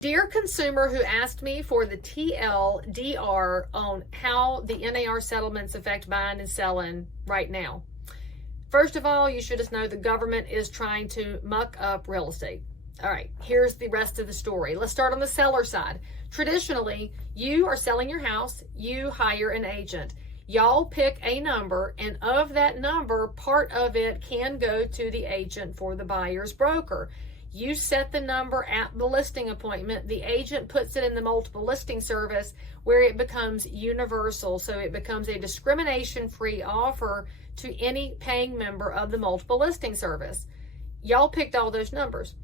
Dear consumer who asked me for the TLDR on how the NAR settlements affect buying and selling right now. First of all, you should just know the government is trying to muck up real estate. All right, here's the rest of the story. Let's start on the seller side. Traditionally, you are selling your house, you hire an agent. Y'all pick a number, and of that number, part of it can go to the agent for the buyer's broker. You set the number at the listing appointment. The agent puts it in the multiple listing service where it becomes universal. So it becomes a discrimination-free offer to any paying member of the multiple listing service. Y'all picked all those numbers.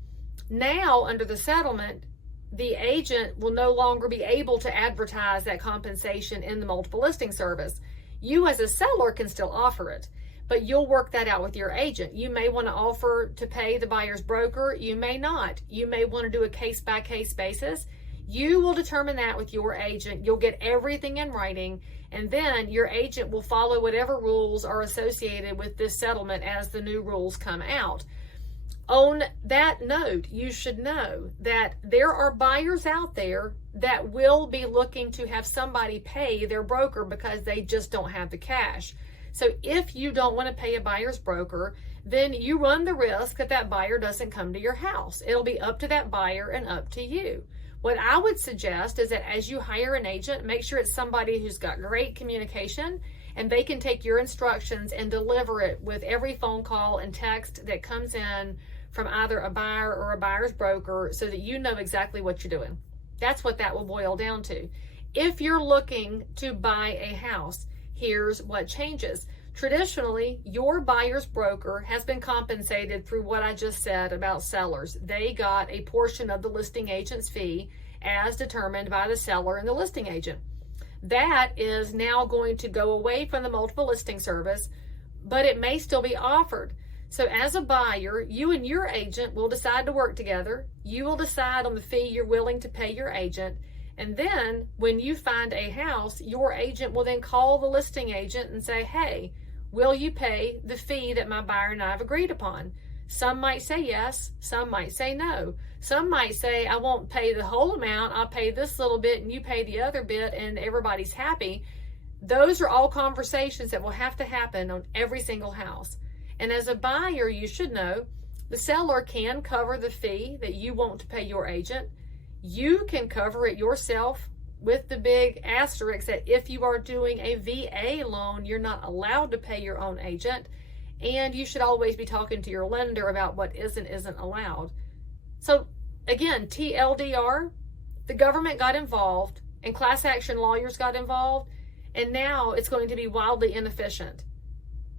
Now, under the settlement, the agent will no longer be able to advertise that compensation in the multiple listing service. You as a seller can still offer it, but you'll work that out with your agent. You may want to offer to pay the buyer's broker. You may not. You may want to do a case-by-case basis. You will determine that with your agent. You'll get everything in writing, and then your agent will follow whatever rules are associated with this settlement as the new rules come out. On that note, you should know that there are buyers out there that will be looking to have somebody pay their broker because they just don't have the cash. So if you don't want to pay a buyer's broker, then you run the risk that that buyer doesn't come to your house. It'll be up to that buyer and up to you. What I would suggest is that as you hire an agent, make sure it's somebody who's got great communication and they can take your instructions and deliver it with every phone call and text that comes in from either a buyer or a buyer's broker so that you know exactly what you're doing. That's what that will boil down to. If you're looking to buy a house, here's what changes. Traditionally, your buyer's broker has been compensated through what I just said about sellers. They got a portion of the listing agent's fee as determined by the seller and the listing agent. That is now going to go away from the multiple listing service, but it may still be offered. So as a buyer, you and your agent will decide to work together. You will decide on the fee you're willing to pay your agent. And then when you find a house, your agent will then call the listing agent and say, hey, will you pay the fee that my buyer and I have agreed upon? Some might say yes, some might say no. Some might say, I won't pay the whole amount, I'll pay this little bit and you pay the other bit and everybody's happy. Those are all conversations that will have to happen on every single house. And as a buyer, you should know the seller can cover the fee that you want to pay your agent. You can cover it yourself with the big asterisk that if you are doing a VA loan, you're not allowed to pay your own agent. And you should always be talking to your lender about what isn't allowed. So again, TLDR, the government got involved and class action lawyers got involved, and now it's going to be wildly inefficient.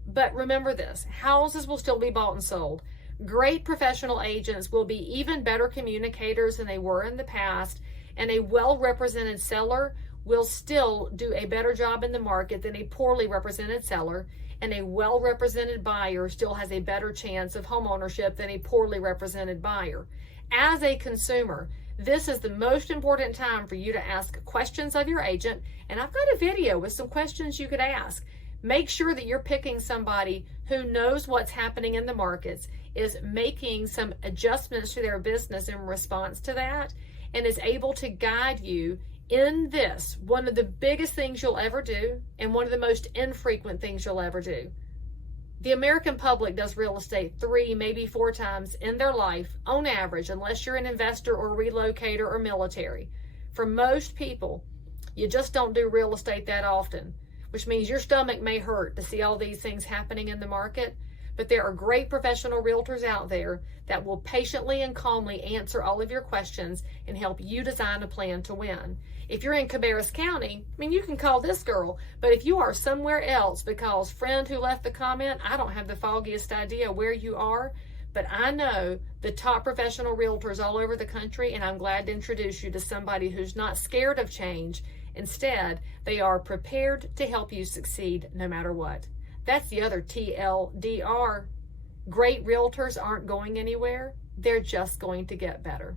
But remember this, houses will still be bought and sold. Great professional agents will be even better communicators than they were in the past, and a well-represented seller will still do a better job in the market than a poorly represented seller, and a well-represented buyer still has a better chance of homeownership than a poorly represented buyer. As a consumer, this is the most important time for you to ask questions of your agent, and I've got a video with some questions you could ask. Make sure that you're picking somebody who knows what's happening in the markets, is making some adjustments to their business in response to that, and is able to guide you in this, one of the biggest things you'll ever do, and one of the most infrequent things you'll ever do. The American public does real estate 3, maybe 4 times in their life, on average, unless you're an investor or relocator or military. For most people, you just don't do real estate that often, which means your stomach may hurt to see all these things happening in the market. But there are great professional realtors out there that will patiently and calmly answer all of your questions and help you design a plan to win. If you're in Cabarrus County, you can call this girl. But if you are somewhere else, because friend who left the comment, I don't have the foggiest idea where you are, but I know the top professional realtors all over the country, and I'm glad to introduce you to somebody who's not scared of change. Instead, they are prepared to help you succeed no matter what. That's the other TLDR. Great realtors aren't going anywhere. They're just going to get better.